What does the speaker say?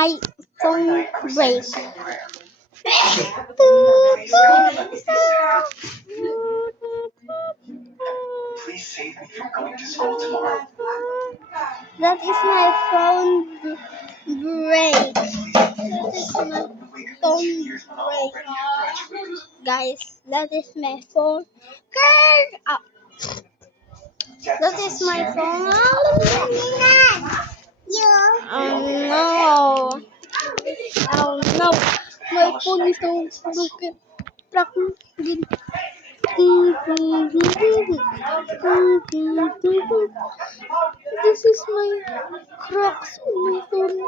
my phone break. Please save me from going to school tomorrow. That is my phone break. That is my phone break. Guys, that is my phone. Curve up. That is my phone. Oh no. Oh no. My phone is so broken. This is my Crocs on my phone.